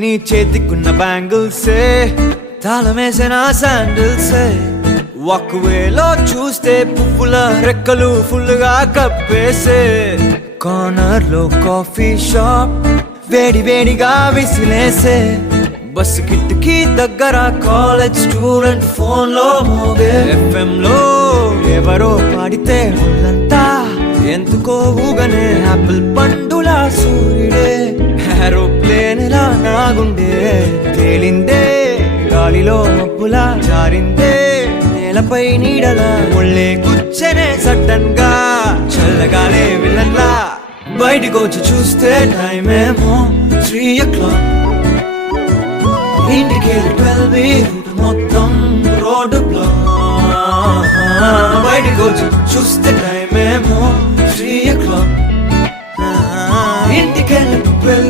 నీ చేతికున్న బ్యాంగిల్సే తాళమేసిన శాండిల్సే ఒకవేలో చూస్తే పువ్వుల రెక్కలు ఫుల్గా కప్పేసే కార్నర్ లో కాఫీ షాప్ వేడి వేడిగా విసిలేసే బస్ కిటికీ దగ్గర కాలేజ్ స్టూడెంట్ ఫోన్ లో మోగే FM లో ఎవరో పాడితే ఒళ్ళంతా ఎందుకో ఊగనే యాపిల్ పండులా సూర్యుడే ఏరోప్లేన్ లా నాగుండే తేలిందే గాలిలో మబ్బులా జారిందే నేలపై నీడలా ఒళ్ళే కూర్చనే సడన్ గా చల్లగాలే విలన్లా బయటికి వచ్చి చూస్తే టైం ఏమో 3 o'clock ఇండికేటర్ 12 రూట్ మొత్తం రోడ్డు బ్లాక్ బయటికి వచ్చి చూస్తే టైం ఏమో 3 o'clock ఇండికేటర్ 12